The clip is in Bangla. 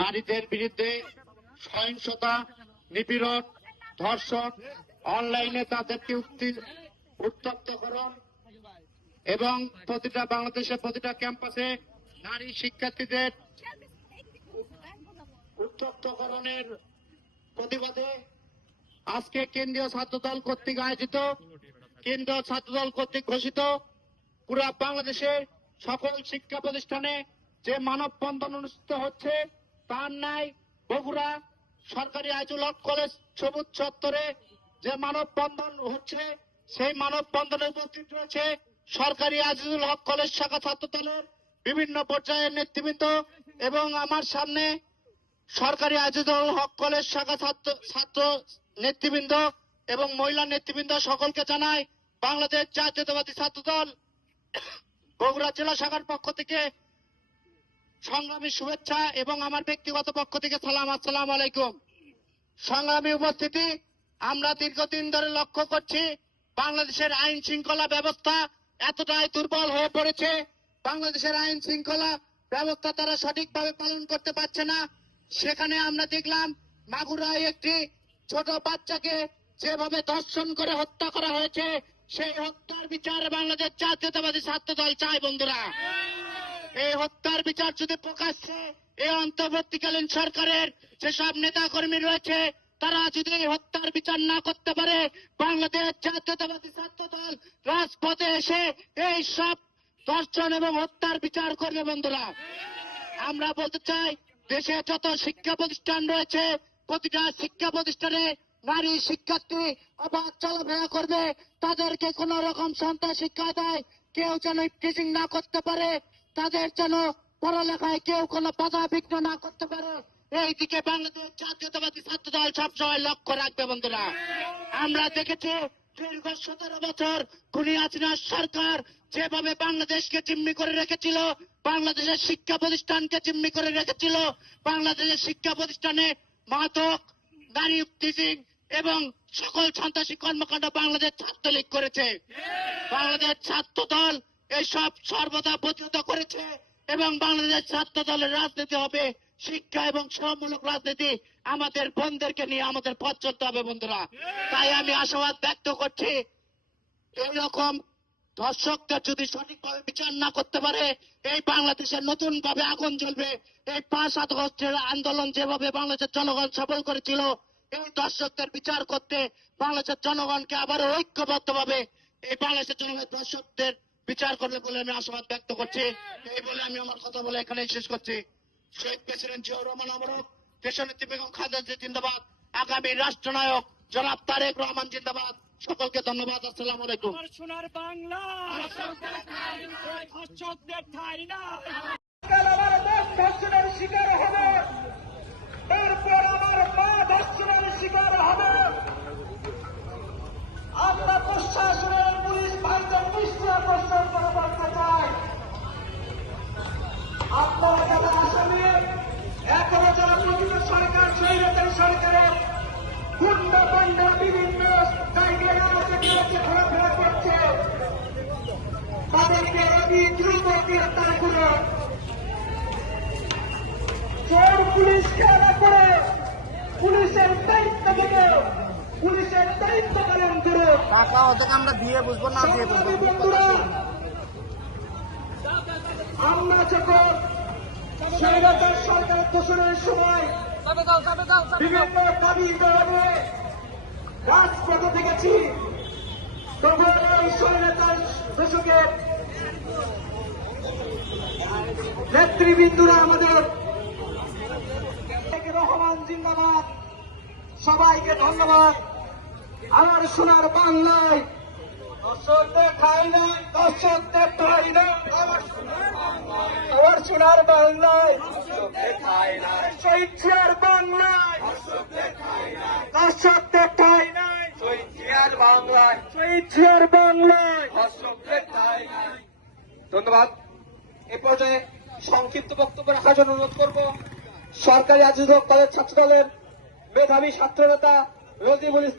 নারীদের বিরুদ্ধে সহিংসতা, নিপীড়ন, ধর্ষণ, অনলাইনে তাদেরকে উত্তপ্তকরণ এবং প্রতিটা বাংলাদেশের প্রতিটা ক্যাম্পাসে নারী শিক্ষার্থীদের উত্তপ্তকরণের প্রতিবাদে আজকে কেন্দ্রীয় ছাত্রদল কর্তৃক আয়োজিত, কেন্দ্রীয় ছাত্রদল কর্তৃক ঘোষিত পুরা বাংলাদেশের সকল শিক্ষা প্রতিষ্ঠানে যে মানববন্ধন অনুষ্ঠিত হচ্ছে, তার ন্যায় বগুড়া সরকারি আইজুল হক কলেজ সবুজ চত্বরে যে মানববন্ধন হচ্ছে, সেই মানববন্ধনে উপস্থিত রয়েছে সরকারি আজিজুল হক কলেজ শাখা ছাত্রদলের বিভিন্ন পর্যায়ের নেতৃবৃন্দ এবং আমার সামনে সরকারি আজিজুল হক কলেজ শাখা ছাত্র নেতৃবৃন্দ এবং মহিলা নেতৃবৃন্দ সকলকে জানাই বাংলাদেশ জাতীয়তাবাদী ছাত্রদল বগুড়া জেলা শাখার পক্ষ থেকে সংগ্রামী শুভেচ্ছা এবং আমার ব্যক্তিগত পক্ষ থেকে সালাম, আসসালামু আলাইকুম। সংগ্রামী উপস্থিতি, আমরা দীর্ঘদিন ধরে লক্ষ্য করছি বাংলাদেশের আইন শৃঙ্খলা ব্যবস্থা এতটাই দুর্বল হয়ে পড়েছে, বাংলাদেশের আইন শৃঙ্খলা ব্যবস্থা তারা সঠিকভাবে পালন করতে পারছে না। সেখানে আমরা দেখলাম মাগুরায় একটি ছোট বাচ্চাকে যেভাবে ধর্ষণ করে হত্যা করা হয়েছে, সেই হত্যার বিচার বাংলাদেশ জাতীয়তাবাদী ছাত্রদল চায়। বন্ধুরা, এই হত্যার বিচার যদি প্রকাশ্যে এই অন্তর্বর্তীকালীন সরকারের যেসব নেতা কর্মী রয়েছে তারা যদি এই হত্যার বিচার না করতে পারে, বাংলাদেশ জাতীয়তাবাদী ছাত্রদল রাজপথে এসে এই সব ধর্ষণ এবং হত্যার বিচার করবে। বন্ধুরা, আমরা বলতে চাই দেশে যত শিক্ষা প্রতিষ্ঠান রয়েছে প্রতিটা শিক্ষা প্রতিষ্ঠানে নারী শিক্ষার্থী অবাধ চলাফেরা করবে, তাদেরকে কোন রকম সন্ত্রাস শিক্ষা দেয় কেউ যেন টিচিং না করতে পারে, তাদের যেন পড়ালেখায় কেউ কোনো বাধা বিঘ্ন না করতে পারে, এই দিকে বাংলাদেশ জাতীয়তাবাদী ছাত্রদল সবসময় লক্ষ্য রাখবে। বন্ধুরা, আমরা দেখেছি দীর্ঘ 17 বছর খুনি হাসিনার সরকার যেভাবে বাংলাদেশকে জিম্মি করে রেখেছিল, বাংলাদেশের শিক্ষা প্রতিষ্ঠানকে জিম্মি করে রেখেছিল, বাংলাদেশের শিক্ষা প্রতিষ্ঠানে মাদক, নারী টিচিং এবং সকল সন্ত্রাসী কর্মকাণ্ড বাংলাদেশ ছাত্রলীগ করেছে। বাংলাদেশ ছাত্রদল এইসব সর্বদা প্রতিহত করেছে এবং বাংলাদেশ ছাত্রদলের রাজনীতি হবে শিক্ষা এবং সেবামূলক রাজনীতি। আমাদের বোনদেরকে নিয়ে আমাদের পথ চলতে হবে। বন্ধুরা, তাই আমি আশাবাদ ব্যক্ত করছি এইরকম ধর্ষকদের যদি সঠিকভাবে বিচার না করতে পারে, এই বাংলাদেশে নতুন ভাবে আগুন জ্বলবে। এই 5 আগস্টের আন্দোলন যেভাবে বাংলাদেশের জনগণ সফল করেছিল, এই ধর্ষকদের বিচার করতে বাংলাদেশের জনগণকে আবারও ঐক্যবদ্ধভাবে এই বাংলাদেশের জনগণ ধর্ষকদের বিচার করবে বলে আমি আশাবাদ ব্যক্ত করছি। এই বলে আমি আমার কথা বলে এখানেই শেষ করছি। শহীদ প্রেসিডেন্ট জিয়াউর রহমান অমরক, দেশনেত্রী বেগম খালেদা জিয়া জিন্দাবাদ, আগামী রাষ্ট্রনায়ক জনাব তারেক রহমান জিন্দাবাদ। সকলকে ধন্যবাদ। আসসালামু আলাইকুম। সোনার বাংলা, ধর্ষকদের ঠাঁই না। আমার দেশ ধর্ষণের শিকার হবে, এরপর আমার মা ধর্ষণের শিকার হবে। আমরা প্রশাসনের পুলিশ ভাইদের দৃষ্টি আকর্ষণ করে বলতে চাই, আপনারা যারা আসামি, এখনো যারা প্রকৃত সরকার স্বৈরাচারী সরকারের গুন্ডা পান্ডা বিভিন্ন জায়গায় ঘোরাফেরা করছে, তাদেরকে অতি দ্রুত গ্রেফতার করুন। চোর পুলিশকে আলাদা করে পুলিশের দায়িত্ব থেকে পুলিশের দায়িত্ব পালন করুন। টাকা ওদেরকে আমরা দিয়ে বুঝবো না দিয়ে বুঝবো। আমরা যখন স্বৈরাচার সরকার দোষণের সময় বিভিন্ন দাবি দাবি রাজপথে দেখেছি, তখন এই স্বৈরাচার দোষকের নেতৃবৃন্দরা আমাদের রহমান জিন্দাবাদ, সবাইকে ধন্যবাদ। আমার সোনার বাংলায় দর্শকদের ঠাঁই নাই, দর্শকদের ঠাঁই নাই, আমার সোনার বাংলায় শহীদ জিয়ার বাংলায় দর্শকদের ঠাঁই নাই, শহীদ জিয়ার বাংলায় দর্শকদের ঠাঁই নাই। ধন্যবাদ। এ পর্যায়ে সংক্ষিপ্ত বক্তব্য রাখার জন্য অনুরোধ করব সরকারি আজিজুল হক কলেজ ছাত্রদলের মেধাবী ছাত্র নেতা রজিবুল ইসলাম।